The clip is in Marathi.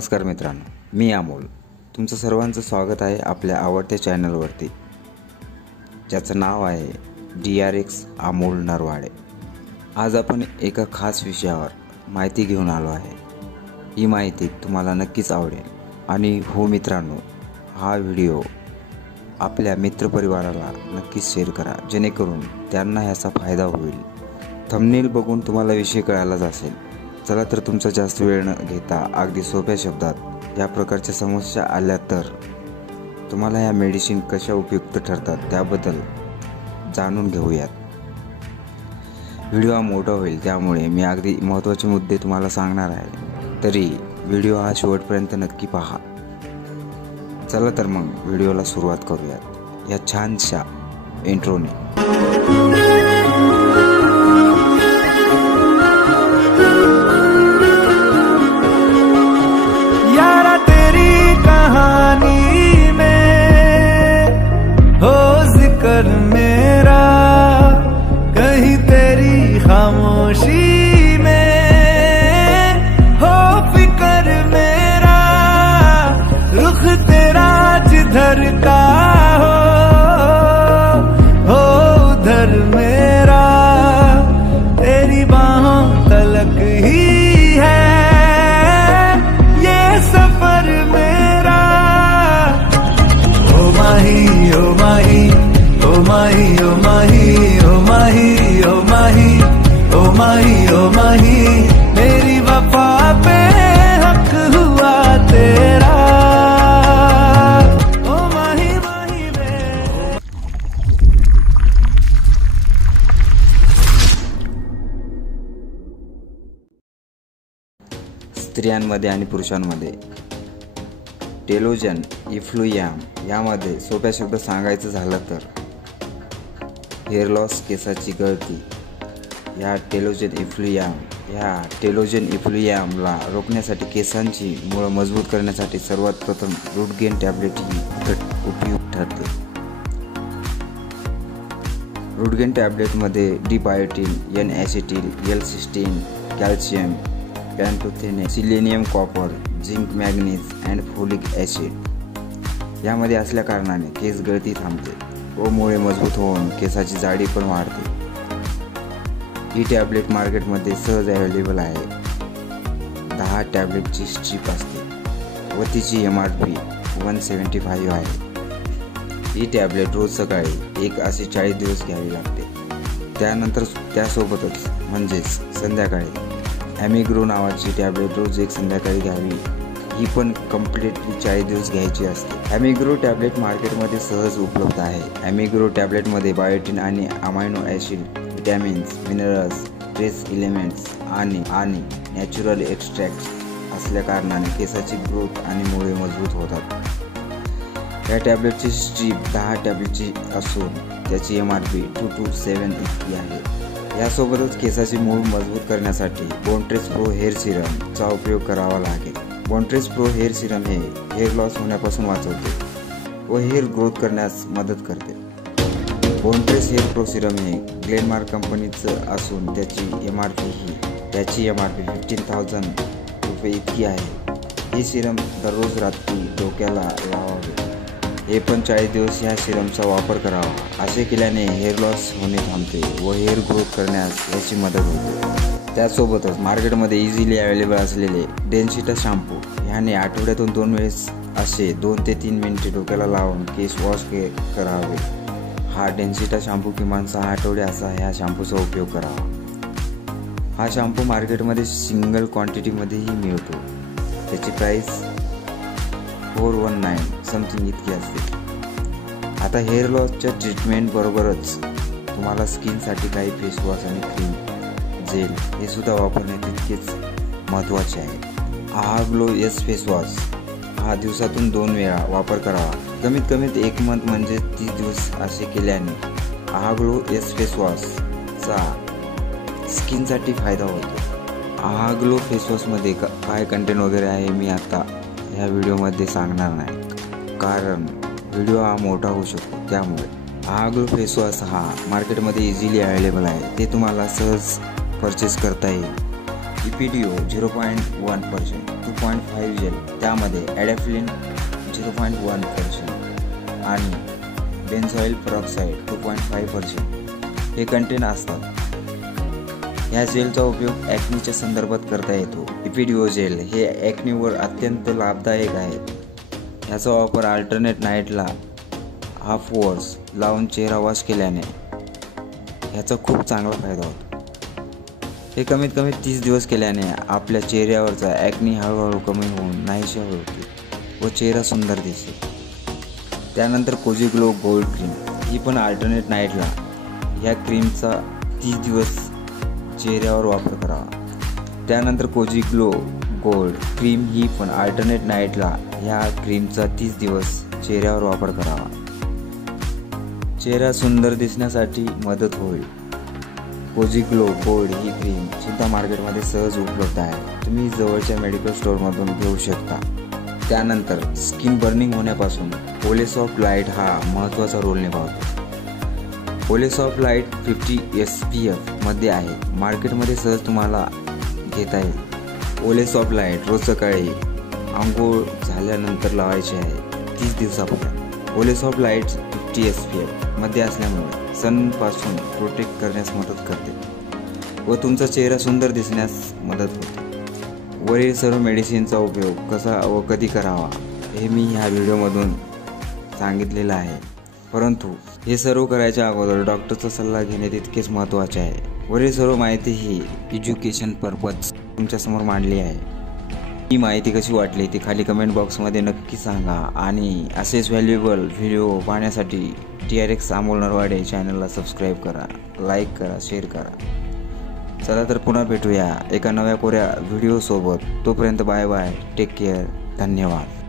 नमस्कार मित्रांनो, मी अमोल. तुमचं सर्वांचं स्वागत आहे आपल्या आवडत्या चॅनलवरती, ज्याचं नाव आहे DRX अमोल नरवाडे. आज आपण एका खास विषयावर माहिती घेऊन आलो आहे. ही माहिती तुम्हाला नक्कीच आवडेल. आणि हो मित्रांनो, हा व्हिडिओ आपल्या मित्रपरिवाराला नक्कीच शेअर करा, जेणेकरून त्यांना याचा फायदा होईल. थंबनेल बघून तुम्हाला विषय कळालाच असेल. चला तर तुमचा जास्त वेळ न घेता अगदी सोप्या शब्दात या प्रकारच्या समस्या आल्या तर तुम्हाला या मेडिसिन कशा उपयुक्त ठरतात त्याबद्दल जाणून घेऊयात. व्हिडिओ हा मोठा होईल, त्यामुळे मी अगदी महत्त्वाचे मुद्दे तुम्हाला सांगणार आहे. तरी व्हिडिओ हा शेवटपर्यंत नक्की पहा. चला तर मग व्हिडिओला सुरुवात करूयात या छानशा इंट्रोने. मेरा कहीं तेरी खामोशी में हो फिक्र मेरा, रुख तेरा जिधर का हो उधर मेरा, तेरी बाहों तलक ही है ये सफर मेरा. ओ माही ओ माही ओ माही ओ माही ओ माही ओ माही ओ माही ओ माही, मेरी वफा पे हक हुआ तेरा. ओ माही माही में. स्त्रियांमध्ये आणि पुरुषांमध्ये टेलोजन इफ्लुयाम यामध्ये सोप्या शब्द सांगायचं झालं तर हेअर लॉस, केसाची गळती. या टेलोजन इफ्लुयामला रोखण्यासाठी केसांची मुळं मजबूत करण्यासाठी सर्वात प्रथम रूट गेन टॅब्लेट ही उपयुक्त ठरते. रूट गेन टॅब्लेटमध्ये D biotin, acetyl, cysteine, calcium, pantothenate, selenium, copper, zinc, manganese and folic acid यामध्ये असल्या कारणाने केस गळती थांबते व मुळे मजबूत होऊन केसाची जाडी पण वाढते. ही टॅब्लेट मार्केटमध्ये सहज अवेलेबल आहे. 10 टॅब्लेटची स्ट्रीप असते व तिची MRP 175 आहे. ही टॅब्लेट रोज सकाळी 1 असे 40 दिवस घ्यावी लागते. त्यानंतर त्यासोबतच म्हणजेच संध्याकाळी ॲमिग्रो नावाची टॅब्लेट रोज एक संध्याकाळी घ्यावी. ही पण कम्प्लिटली 40 दिवस घ्यायची असते. ॲमिग्रो टॅब्लेट मार्केटमध्ये सहज उपलब्ध आहे. ॲमिग्रो टॅब्लेटमध्ये बायोटिन आणि amino acid, vitamins, minerals, trace elements आणि नॅचरल एक्स्ट्रॅक्ट्स असल्या कारणाने केसाची ग्रोथ आणि मुळे मजबूत होतात. या टॅब्लेटची स्ट्रीप 10 टॅब्लेटची असून त्याची MRP 227 इतकी आहे. यासोबतच केसाची मूळ मजबूत करण्यासाठी बॉन्ट्रेस प्रो हेअर सिरमचा उपयोग करावा लागेल. बॉन्ट्रेस प्रो हेअर सिरम हे हेअर लॉस होण्यापासून वाचवते व हेअर ग्रोथ करण्यास मदत करते. बॉन्ट्रेस हेअर प्रो सिरम हे ग्लेनमार्क कंपनीचं असून त्याची MRP 15,000 रुपये इतकी आहे. हे सिरम दररोज रात्री डोक्याला लावावे. हे पण 40 दिवस ह्या सिरमचा वापर करावा. असे केल्याने हेअर लॉस होणे थांबते व हेअर ग्रोथ करण्यास याची मदत होते. त्यासोबतच मार्केटमध्ये इझिली अवेलेबल असलेले डेन्सिटा शॅम्पू ह्याने आठवड्यातून 2 वेळेस असे 2 ते 3 मिनिटे डोक्याला लावून केस वॉश करावे. हा डेन्सिटा शॅम्पू किमान 6 आठवडे असा ह्या शॅम्पूचा उपयोग करावा. हा शॅम्पू मार्केटमध्ये सिंगल क्वांटिटीमध्येही मिळतो. त्याची प्राईस 419 समथिंग इतकी असते. आता हेअर लॉसच्या ट्रीटमेंट बरोबरच तुम्हाला स्किनसाठी काही फेसवॉश आणि क्रीम, जेल हे सुद्धा वापरणे तितकेच महत्त्वाचे आहे. आहा ग्लो एस फेसवॉश हा दिवसातून 2 वेळा वापर करावा. कमीत कमी 1 मंथ म्हणजे 30 दिवस असे केल्याने आहा ग्लो एस फेसवॉशचा स्किनसाठी फायदा होतो. आहा ग्लो फेसवॉशमध्ये काय कंटेंट वगैरे आहे मी आता ह्या व्हिडिओमध्ये सांगणार नाही, कारण व्हिडिओ हा मोठा होऊ शकतो. त्यामुळे आहा ग्लो फेसवॉश हा मार्केटमध्ये इझिली अवेलेबल आहे. ते तुम्हाला सहज परचेस करता येईल. EPDO 0.1%, 2.5 जेल, त्यामध्ये ॲडॅफ्लिन 0.1% आणि बेन्झॉइल पेरॉक्साईड 2.5% हे कंटेन असतात। या जेलचा उपयोग ॲक्नीच्या संदर्भात करता येतो। EPDO जेल हे ॲक्नीवर अत्यंत लाभदायक आहे। याचा वापर अल्टरनेट नाईटला हाफ आवर्स लावून चेहरा वॉश केल्याने याचा खूप चांगला फायदा होतो। हे कमीत कमी 30 दिवस केल्याने आपल्या चेहऱ्यावरचा ॲक्नी हळूहळू कमी होऊन नाहीशी होते व चेहरा सुंदर दिसेल। त्यानंतर कोजी ग्लो गोल्ड क्रीम ही पण अल्टरनेट नाईटला ह्या क्रीमचा 30 दिवस चेहऱ्यावर वापर करावा। त्यानंतर कोजी ग्लो गोल्ड क्रीम ही पण अल्टरनेट नाईटला ह्या क्रीमचा 30 दिवस चेहऱ्यावर वापर करावा। चेहरा सुंदर दिसण्यासाठी मदत होईल। कोजी ग्लो गोल्ड ही क्रीम सुद्धा मार्केटमध्ये सहज उपलब्ध आहे। तुम्ही जवळच्या मेडिकल स्टोअरमधून घेऊ शकता। त्यानंतर स्किन बर्निंग होण्यापासून ओलेसॉफ्ट लाईट हा महत्त्वाचा रोल निभावतो। ओलेसॉफ्ट लाईट 50 SPF मध्ये आहे। मार्केटमध्ये सहज तुम्हाला घेता येईल। ओलेसॉफ्ट लाईट रोज सकाळी आंघोळ झाल्यानंतर लावायचे आहे 30 दिवसापर्यंत। ओलेसॉफ्ट लाईट 50 SPF मध्ये असल्यामुळे सनपासून प्रोटेक्ट करण्यास मदत करते व तुमचा चेहरा सुंदर दिसण्यास मदत होते। वरील सर्व मेडिसिनचा उपयोग कसा व कधी करावा हे मी ह्या व्हिडिओमधून सांगितलेलं आहे, परंतु हे सर्व करायच्या अगोदर डॉक्टरचा सल्ला घेणे तितकेच महत्त्वाचे आहे। वरील सर्व माहिती ही एज्युकेशन पर्पज तुमच्यासमोर मांडली आहे। ही माहिती कशी वाटली ती खाली कमेंट बॉक्समध्ये नक्की सांगा आणि असेच व्हॅल्युएबल व्हिडिओ पाहण्यासाठी TRX अमोल नरवाडे चॅनलला सबस्क्राईब करा, लाईक करा, शेअर करा। चला तर पुन्हा भेटूया एका नव्या कोऱ्या व्हिडिओसोबत। तोपर्यंत बाय बाय, टेक केअर, धन्यवाद।